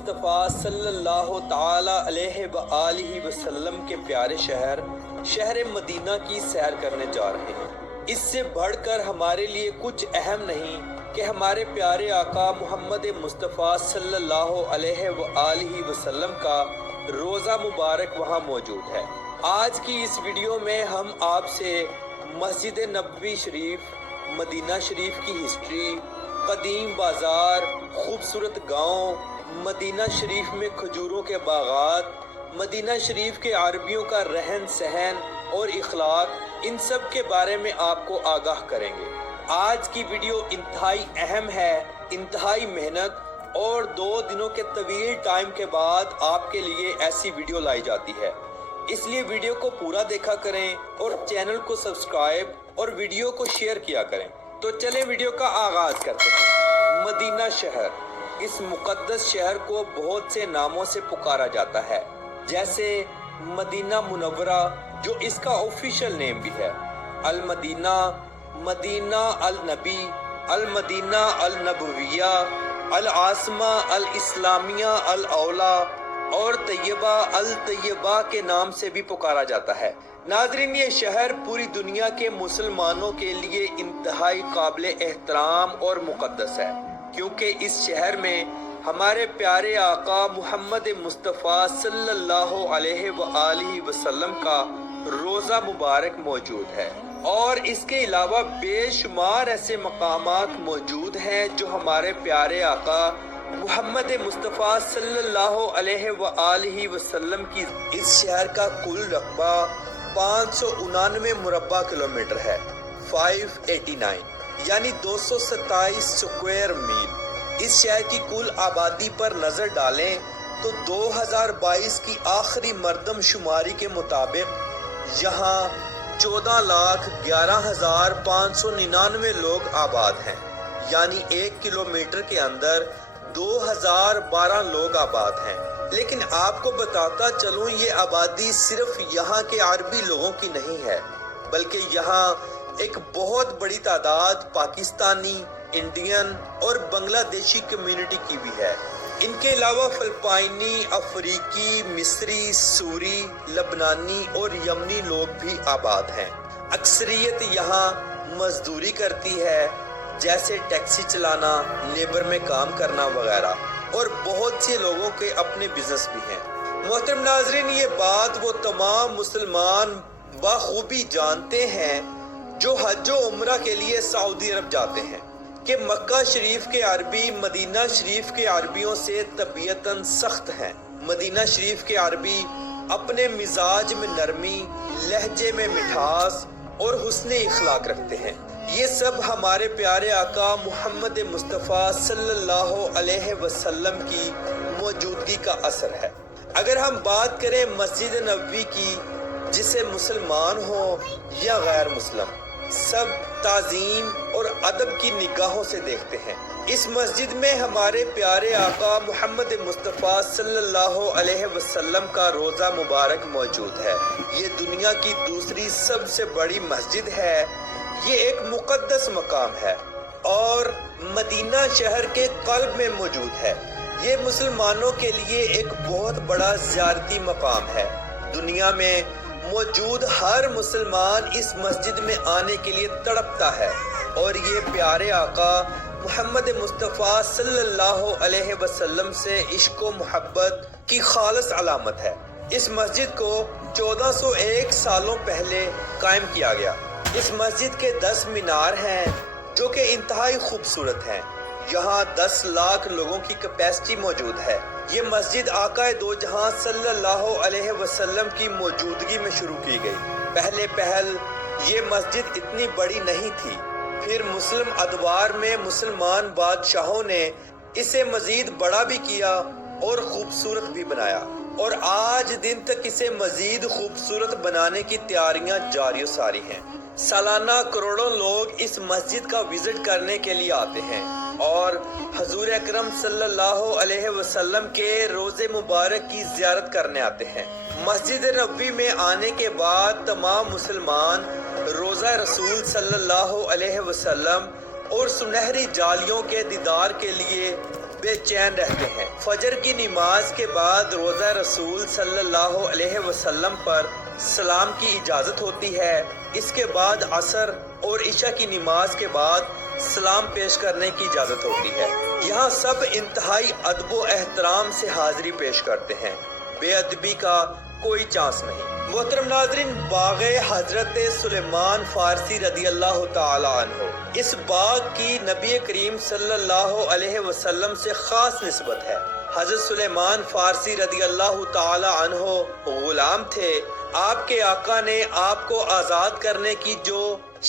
مصطفیٰ صلی اللہ تعالی علیہ وآلہ وسلم کے پیارے شہر مدینہ کی سیر کرنے جا رہے ہیں۔ اس سے بڑھ کر ہمارے لیے کچھ اہم نہیں کہ ہمارے پیارے آقا محمد مصطفیٰ صلی اللہ علیہ وآلہ وسلم کا روزہ مبارک وہاں موجود ہے۔ آج کی اس ویڈیو میں ہم آپ سے مسجد نبوی شریف، مدینہ شریف کی ہسٹری، قدیم بازار، خوبصورت گاؤں، مدینہ شریف میں کھجوروں کے باغات، مدینہ شریف کے عربیوں کا رہن سہن اور اخلاق، ان سب کے بارے میں آپ کو آگاہ کریں گے۔ آج کی ویڈیو انتہائی اہم ہے، انتہائی محنت اور 2 دنوں کے طویل ٹائم کے بعد آپ کے لیے ایسی ویڈیو لائی جاتی ہے، اس لیے ویڈیو کو پورا دیکھا کریں اور چینل کو سبسکرائب اور ویڈیو کو شیئر کیا کریں۔ تو چلیں ویڈیو کا آغاز کرتے ہیں۔ مدینہ شہر، اس مقدس شہر کو بہت سے ناموں سے پکارا جاتا ہے، جیسے مدینہ منورہ جو اس کا آفیشیل نیم بھی ہے، المدینہ، مدینہ النبی، المدینہ النبویہ، العاصمہ الاسلامیہ الاولیٰ اور طیبہ الطیبہ کے نام سے بھی پکارا جاتا ہے۔ ناظرین، یہ شہر پوری دنیا کے مسلمانوں کے لیے انتہائی قابل احترام اور مقدس ہے، کیونکہ اس شہر میں ہمارے پیارے آقا محمد مصطفیٰ صلی اللہ علیہ وآلہ وسلم کا روزہ مبارک موجود ہے، اور اس کے علاوہ بے شمار ایسے مقامات موجود ہیں جو ہمارے پیارے آقا محمد مصطفیٰ صلی اللہ علیہ وآلہ وسلم کی اس شہر کا کل رقبہ 599 مربع کلومیٹر ہے، 589 یعنی 227 سکوائر میل۔ اس شہر کی کل آبادی پر نظر ڈالیں تو 2022 کی آخری مردم شماری کے مطابق یہاں 14,11,599 لوگ آباد ہیں، یعنی 1 کلومیٹر کے اندر 2012 لوگ آباد ہیں۔ لیکن آپ کو بتاتا چلوں، یہ آبادی صرف یہاں کے عربی لوگوں کی نہیں ہے، بلکہ یہاں ایک بہت بڑی تعداد پاکستانی، انڈین اور بنگلہ دیشی کمیونٹی کی بھی ہے۔ ان کے علاوہ فلپائنی، افریقی، مصری، سوری، لبنانی اور یمنی لوگ بھی آباد ہیں۔ اکثریت یہاں مزدوری کرتی ہے، جیسے ٹیکسی چلانا، لیبر میں کام کرنا وغیرہ، اور بہت سے لوگوں کے اپنے بزنس بھی ہیں۔ محترم ناظرین، یہ بات وہ تمام مسلمان بخوبی جانتے ہیں جو حج و عمرہ کے لیے سعودی عرب جاتے ہیں کہ مکہ شریف کے عربی مدینہ شریف کے عربیوں سے طبیعتاً سخت ہیں۔ مدینہ شریف کے عربی اپنے مزاج میں نرمی، لہجے میں مٹھاس اور حسن اخلاق رکھتے ہیں۔ یہ سب ہمارے پیارے آقا محمد مصطفیٰ صلی اللہ علیہ وسلم کی موجودگی کا اثر ہے۔ اگر ہم بات کریں مسجد نبوی کی، جسے مسلمان ہوں یا غیر مسلم، سب تعظیم اور ادب کی نگاہوں سے دیکھتے ہیں۔ اس مسجد میں ہمارے پیارے آقا محمد مصطفیٰ صلی اللہ علیہ وسلم کا روزہ مبارک موجود ہے۔ یہ دنیا کی دوسری سب سے بڑی مسجد ہے، یہ ایک مقدس مقام ہے اور مدینہ شہر کے قلب میں موجود ہے۔ یہ مسلمانوں کے لیے ایک بہت بڑا زیارتی مقام ہے۔ دنیا میں موجود ہر مسلمان اس مسجد میں آنے کے لیے تڑپتا ہے، اور یہ پیارے آقا محمد مصطفیٰ صلی اللہ علیہ وسلم سے عشق و محبت کی خالص علامت ہے۔ اس مسجد کو 1401 سالوں پہلے قائم کیا گیا۔ اس مسجد کے 10 مینار ہیں جو کہ انتہائی خوبصورت ہیں۔ یہاں 10 لاکھ لوگوں کی کیپیسٹی موجود ہے۔ یہ مسجد آقا دو جہاں صلی اللہ علیہ وسلم کی موجودگی میں شروع کی گئی۔ پہل یہ مسجد اتنی بڑی نہیں تھی، پھر مسلم ادوار میں مسلمان بادشاہوں نے اسے مزید بڑا بھی کیا اور خوبصورت بھی بنایا، اور آج دن تک اسے مزید خوبصورت بنانے کی تیاریاں جاری و ساری ہیں۔ سالانہ کروڑوں لوگ اس مسجد کا وزٹ کرنے کے لیے آتے ہیں اور حضور اکرم صلی اللہ علیہ وسلم کے روزے مبارک کی زیارت کرنے آتے ہیں۔ مسجد نبوی میں آنے کے بعد تمام مسلمان روزہ رسول صلی اللہ علیہ وسلم اور سنہری جالیوں کے دیدار کے لیے بے چین رہتے ہیں۔ فجر کی نماز کے بعد روزہ رسول صلی اللہ علیہ وسلم پر سلام کی اجازت ہوتی ہے۔ اس کے بعد عصر اور عشاء کی نماز کے بعد سلام پیش کرنے کی اجازت ہوتی ہے۔ یہاں سب انتہائی ادب و احترام سے حاضری پیش کرتے ہیں، بے ادبی کا کوئی چانس نہیں۔ محترم ناظرین، باغ حضرت سلیمان فارسی رضی اللہ تعالی عنہ، اس باغ کی نبی کریم صلی اللہ علیہ وسلم سے خاص نسبت ہے۔ حضرت سلیمان فارسی رضی اللہ تعالی عنہ غلام تھے۔ آپ کے آقا نے آپ کو آزاد کرنے کی جو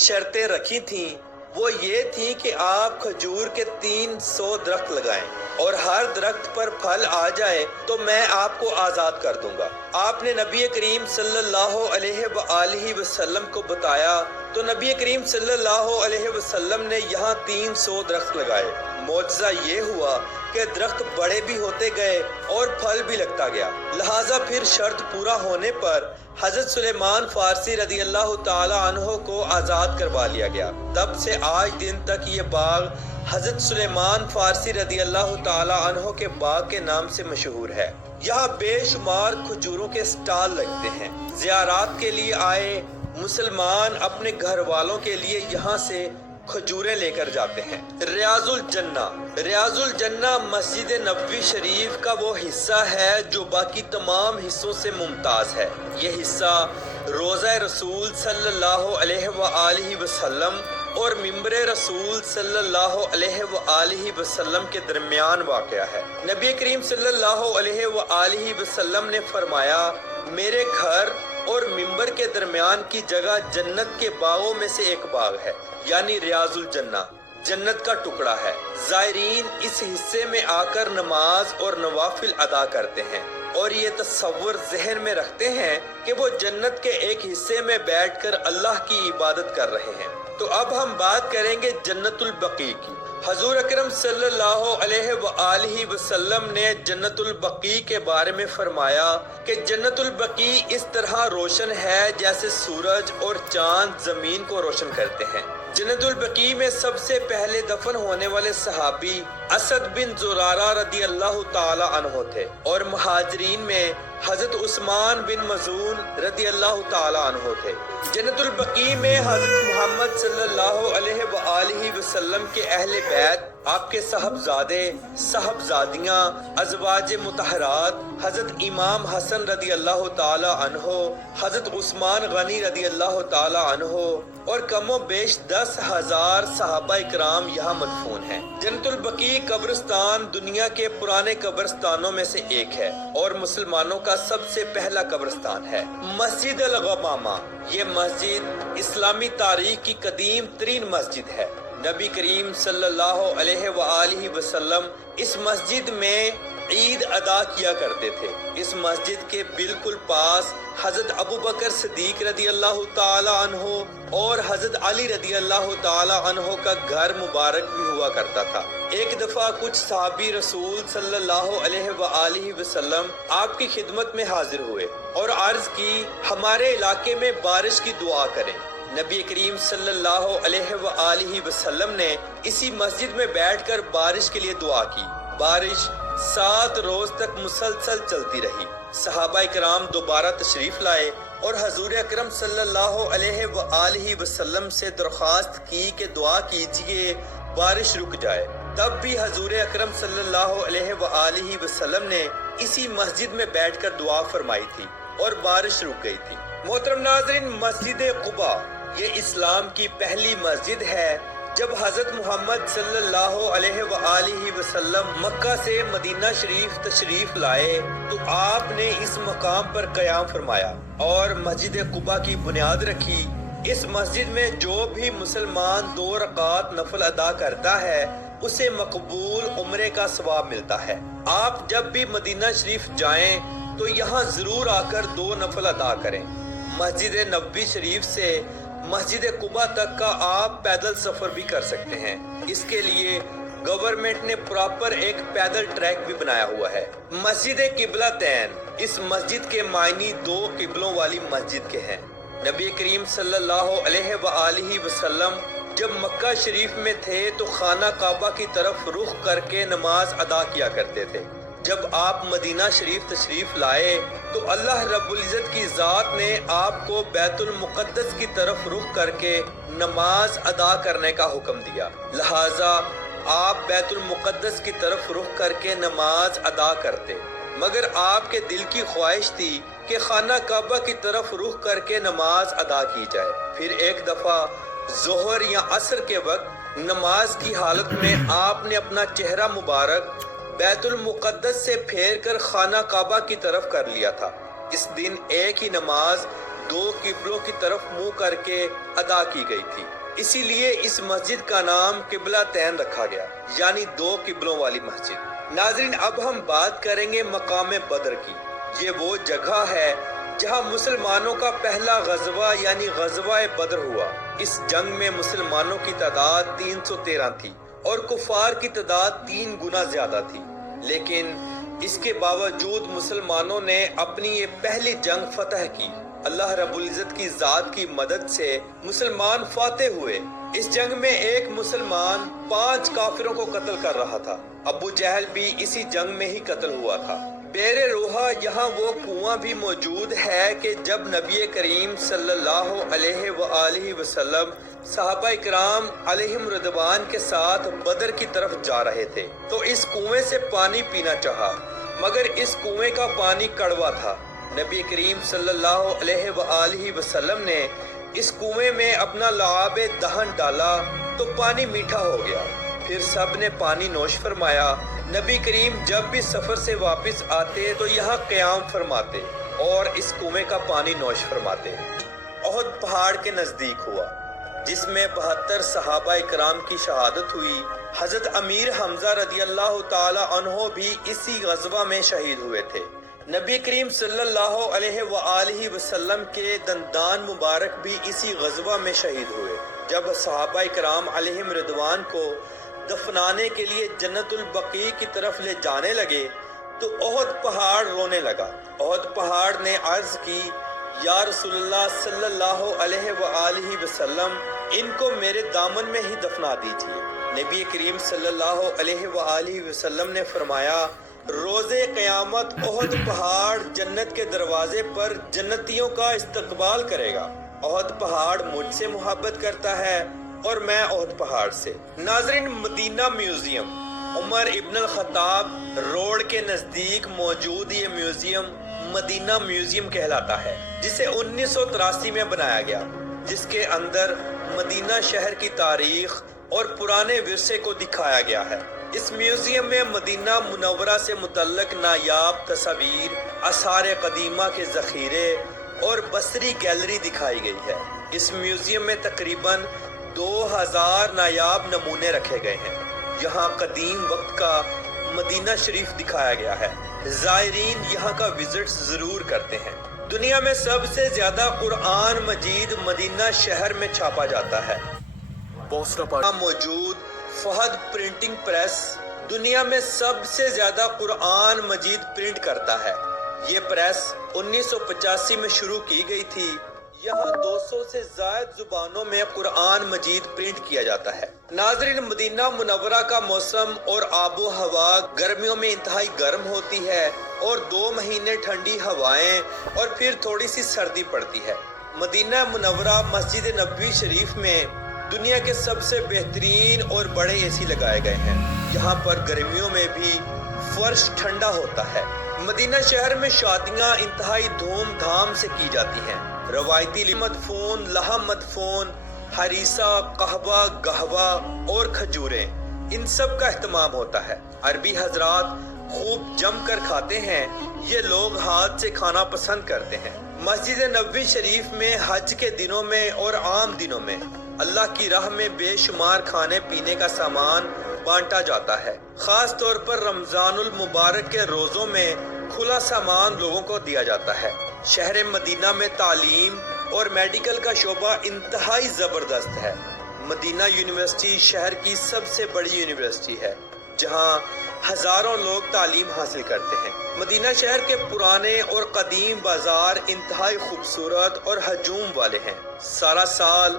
شرطیں رکھی تھیں وہ یہ تھی کہ آپ کھجور کے 300 درخت لگائیں اور ہر درخت پر پھل آ جائے تو میں آپ کو آزاد کر دوں گا۔ آپ نے نبی کریم صلی اللہ علیہ وآلہ وسلم کو بتایا تو نبی کریم صلی اللہ علیہ وسلم نے یہاں 300 درخت لگائے۔ معجزہ یہ ہوا کہ درخت بڑے بھی ہوتے گئے اور پھل بھی لگتا گیا، لہٰذا پھر شرط پورا ہونے پر حضرت سلیمان فارسی رضی اللہ تعالی عنہ کو آزاد کروا لیا گیا۔ تب سے آج دن تک یہ باغ حضرت سلیمان فارسی رضی اللہ تعالی عنہ کے باغ کے نام سے مشہور ہے۔ یہاں بے شمار کھجوروں کے سٹال لگتے ہیں۔ زیارات کے لیے آئے مسلمان اپنے گھر والوں کے لیے یہاں سے کھجوریں لے کر جاتے ہیں۔ ریاض الجنہ، ریاض الجنہ مسجد نبوی شریف کا وہ حصہ ہے جو باقی تمام حصوں سے ممتاز ہے۔ یہ حصہ روضہ رسول صلی اللہ علیہ وآلہ وسلم اور ممبر رسول صلی اللہ علیہ وآلہ وسلم کے درمیان واقع ہے۔ نبی کریم صلی اللہ علیہ وآلہ وسلم نے فرمایا، میرے گھر اور ممبر کے درمیان کی جگہ جنت کے باغوں میں سے ایک باغ ہے، یعنی ریاض الجنہ، جنت کا ٹکڑا ہے۔ زائرین اس حصے میں آ کر نماز اور نوافل ادا کرتے ہیں اور یہ تصور ذہن میں رکھتے ہیں کہ وہ جنت کے ایک حصے میں بیٹھ کر اللہ کی عبادت کر رہے ہیں۔ تو اب ہم بات کریں گے جنت البقیع کی۔ حضور اکرم صلی اللہ علیہ وآلہ وسلم نے جنت البقیع کے بارے میں فرمایا کہ جنت البقیع اس طرح روشن ہے جیسے سورج اور چاند زمین کو روشن کرتے ہیں۔ جنت البقیع میں سب سے پہلے دفن ہونے والے صحابی اسد بن زرارہ رضی اللہ تعالی عنہ تھے اور مہاجرین میں حضرت عثمان بن مظعون رضی اللہ تعالی عنہ تھے۔ جنت البقیع میں حضرت محمد صلی اللہ علیہ وآلہ وسلم کے اہل بیت، آپ کے صاحبزادے، صاحبزادیاں، ازواج مطہرات، حضرت امام حسن رضی اللہ تعالی عنہ، حضرت عثمان غنی رضی اللہ تعالی عنہ اور کم و بیش 10,000 صحابہ اکرام یہاں مدفون ہیں۔ جنت البقیع قبرستان دنیا کے پرانے قبرستانوں میں سے ایک ہے اور مسلمانوں کا سب سے پہلا قبرستان ہے۔ مسجد الغمامہ، یہ مسجد اسلامی تاریخ کی قدیم ترین مسجد ہے۔ نبی کریم صلی اللہ علیہ وآلہ وسلم اس مسجد میں عید ادا کیا کرتے تھے۔ اس مسجد کے بالکل پاس حضرت ابوبکر صدیق رضی اللہ تعالی عنہ اور حضرت علی رضی اللہ تعالی عنہ کا گھر مبارک بھی ہوا کرتا تھا۔ ایک دفعہ کچھ صحابی رسول صلی اللہ علیہ وآلہ وسلم آپ کی خدمت میں حاضر ہوئے اور عرض کی، ہمارے علاقے میں بارش کی دعا کریں۔ نبی کریم صلی اللہ علیہ وآلہ وسلم نے اسی مسجد میں بیٹھ کر بارش کے لیے دعا کی۔ بارش 7 روز تک مسلسل چلتی رہی۔ صحابہ کرام دوبارہ تشریف لائے اور حضور اکرم صلی اللہ علیہ وآلہ وسلم سے درخواست کی کہ دعا کیجئے بارش رک جائے۔ تب بھی حضور اکرم صلی اللہ علیہ وآلہ وسلم نے اسی مسجد میں بیٹھ کر دعا فرمائی تھی اور بارش رک گئی تھی۔ محترم ناظرین، مسجد قباء یہ اسلام کی پہلی مسجد ہے۔ جب حضرت محمد صلی اللہ علیہ وآلہ وسلم مکہ سے مدینہ شریف تشریف لائے تو آپ نے اس مقام پر قیام فرمایا اور مسجد قباء کی بنیاد رکھی۔ اس مسجد میں جو بھی مسلمان 2 رکعات نفل ادا کرتا ہے اسے مقبول عمرے کا ثواب ملتا ہے۔ آپ جب بھی مدینہ شریف جائیں تو یہاں ضرور آ کر 2 نفل ادا کریں۔ مسجد نبوی شریف سے مسجد قباء تک کا آپ پیدل سفر بھی کر سکتے ہیں۔ اس کے لیے گورنمنٹ نے پراپر ایک پیدل ٹریک بھی بنایا ہوا ہے۔ مسجد قبلتین، اس مسجد کے معنی 2 قبلوں والی مسجد کے ہیں۔ نبی کریم صلی اللہ علیہ وآلہ وسلم جب مکہ شریف میں تھے تو خانہ کعبہ کی طرف رخ کر کے نماز ادا کیا کرتے تھے۔ جب آپ مدینہ شریف تشریف لائے تو اللہ رب العزت کی ذات نے آپ کو بیت المقدس کی طرف رخ کر کے نماز ادا کرنے کا حکم دیا، لہٰذا آپ بیت المقدس کی طرف رخ کر کے نماز ادا کرتے، مگر آپ کے دل کی خواہش تھی کہ خانہ کعبہ کی طرف رخ کر کے نماز ادا کی جائے۔ پھر ایک دفعہ ظہر یا عصر کے وقت نماز کی حالت میں آپ نے اپنا چہرہ مبارک بیت المقدس سے پھیر کر خانہ کعبہ کی طرف کر لیا تھا۔ اس دن ایک ہی نماز دو قبلوں کی طرف منہ کر کے ادا کی گئی تھی، اسی لیے اس مسجد کا نام قبلہ تین رکھا گیا، یعنی دو قبلوں والی مسجد۔ ناظرین، اب ہم بات کریں گے مقام بدر کی۔ یہ وہ جگہ ہے جہاں مسلمانوں کا پہلا غزوہ یعنی غزوہ بدر ہوا۔ اس جنگ میں مسلمانوں کی تعداد 313 تھی اور کفار کی تعداد 3 گنا زیادہ تھی، لیکن اس کے باوجود مسلمانوں نے اپنی یہ پہلی جنگ فتح کی۔ اللہ رب العزت کی ذات کی مدد سے مسلمان فاتح ہوئے۔ اس جنگ میں ایک مسلمان 5 کافروں کو قتل کر رہا تھا۔ ابو جہل بھی اسی جنگ میں ہی قتل ہوا تھا۔ بیر روحا یہاں وہ کنواں بھی موجود ہے کہ جب نبی کریم صلی اللہ علیہ وآلہ وسلم صحابہ اکرام علیہم رضوان کے ساتھ بدر کی طرف جا رہے تھے تو اس کنویں سے پانی پینا چاہا، مگر اس کنویں کا پانی کڑوا تھا۔ نبی کریم صلی اللہ علیہ وآلہ وسلم نے اس کنویں میں اپنا لعاب دہن ڈالا تو پانی میٹھا ہو گیا۔ پھر سب نے پانی نوش فرمایا۔ نبی کریم جب بھی سفر سے واپس آتے تو یہاں قیام فرماتے اور اس کنویں کا پانی نوش فرماتے۔ احد پہاڑ کے نزدیک ہوا جس میں 72 صحابہ اکرام کی شہادت ہوئی۔ حضرت امیر حمزہ رضی اللہ تعالی عنہ بھی اسی غزوہ میں شہید ہوئے تھے۔ نبی کریم صلی اللہ علیہ وآلہ وسلم کے دندان مبارک بھی اسی غزوہ میں شہید ہوئے۔ جب صحابہ اکرام علیہم رضوان کو دفنانے کے لیے جنت البقیع کی طرف لے جانے لگے تو احد پہاڑ رونے لگا۔ احد پہاڑ نے عرض کی، یا رسول اللہ صلی اللہ علیہ وآلہ وسلم، ان کو میرے دامن میں ہی دفنا دیجیے۔ نبی کریم صلی اللہ علیہ وآلہ وسلم نے فرمایا، روز قیامت احد پہاڑ جنت کے دروازے پر جنتیوں کا استقبال کرے گا۔ احد پہاڑ مجھ سے محبت کرتا ہے اور میں احد پہاڑ سے۔ ناظرین، مدینہ میوزیم عمر ابن الخطاب روڈ کے نزدیک موجود یہ میوزیم مدینہ میوزیم کہلاتا ہے، جسے 1983 میں بنایا گیا، جس کے اندر مدینہ شہر کی تاریخ اور پرانے ورثے کو دکھایا گیا ہے۔ اس میوزیم میں مدینہ منورہ سے متعلق نایاب تصاویر، آثار قدیمہ کے ذخیرے اور بصری گیلری دکھائی گئی ہے۔ اس میوزیم میں تقریباً 2000 نایاب نمونے رکھے گئے ہیں۔ یہاں قدیم وقت کا مدینہ شریف دکھایا گیا ہے۔ زائرین یہاں کا وزٹ ضرور کرتے ہیں۔ دنیا میں سب سے زیادہ قرآن مجید مدینہ شہر میں چھاپا جاتا ہے۔ یہاں موجود فہد پرنٹنگ پریس دنیا میں سب سے زیادہ قرآن مجید پرنٹ کرتا ہے۔ یہ پریس 1985 میں شروع کی گئی تھی۔ یہاں 200 سے زائد زبانوں میں قرآن مجید پرنٹ کیا جاتا ہے۔ ناظرین، مدینہ منورہ کا موسم اور آب و ہوا گرمیوں میں انتہائی گرم ہوتی ہے اور 2 مہینے ٹھنڈی ہوائیں اور پھر تھوڑی سی سردی پڑتی ہے۔ مدینہ منورہ مسجد نبوی شریف میں دنیا کے سب سے بہترین اور بڑے اے سی لگائے گئے ہیں۔ یہاں پر گرمیوں میں بھی فرش ٹھنڈا ہوتا ہے۔ مدینہ شہر میں شادیاں انتہائی دھوم دھام سے کی جاتی ہیں۔ روایتی مدفون، لحم مدفون، ہریسہ، قہوہ، گہوہ اور کھجوریں، ان سب کا اہتمام ہوتا ہے۔ عربی حضرات خوب جم کر کھاتے ہیں۔ یہ لوگ ہاتھ سے کھانا پسند کرتے ہیں۔ مسجد نبوی شریف میں حج کے دنوں میں اور عام دنوں میں اللہ کی راہ میں بے شمار کھانے پینے کا سامان بانٹا جاتا ہے۔ خاص طور پر رمضان المبارک کے روزوں میں کھلا سامان لوگوں کو دیا جاتا ہے۔ شہر مدینہ میں تعلیم اور میڈیکل کا شعبہ انتہائی زبردست ہے۔ مدینہ یونیورسٹی شہر کی سب سے بڑی یونیورسٹی ہے، جہاں ہزاروں لوگ تعلیم حاصل کرتے ہیں۔ مدینہ شہر کے پرانے اور قدیم بازار انتہائی خوبصورت اور ہجوم والے ہیں۔ سارا سال